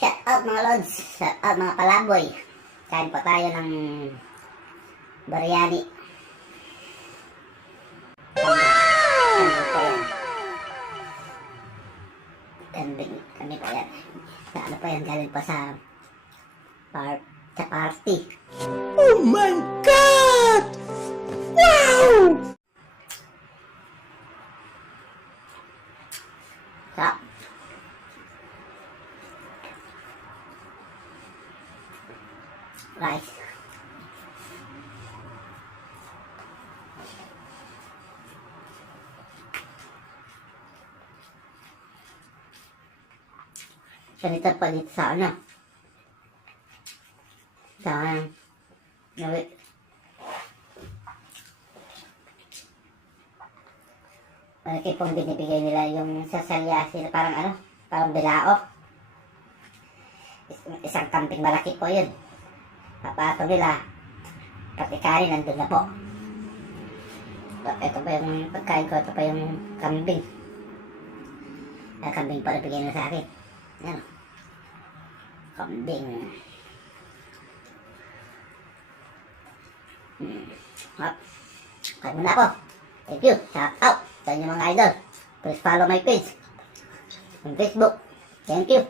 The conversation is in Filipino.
Shout out mga lods, shout out mga palaboy. Kain pa tayo ng biryani. Kami pa yan. Ano pa yan, galing pa sa party. Oh my God! Wow! Sarap. Rice. Ganito pa dito sa ano. Sa gawi. Malaki pong binibigay nila yung sa salyasin, parang ano, parang bilao. Isang kamping malaki po yun. Papato nila, pati kanin nandun na po. Ito pa yung pagkain ko, ito pa yung kambing. Kambing pa nabigay na sa akin. Yan. Kambing. Kain muna ako. Thank you. Shout out sa inyo mga idol. Please follow my page on Facebook. Thank you.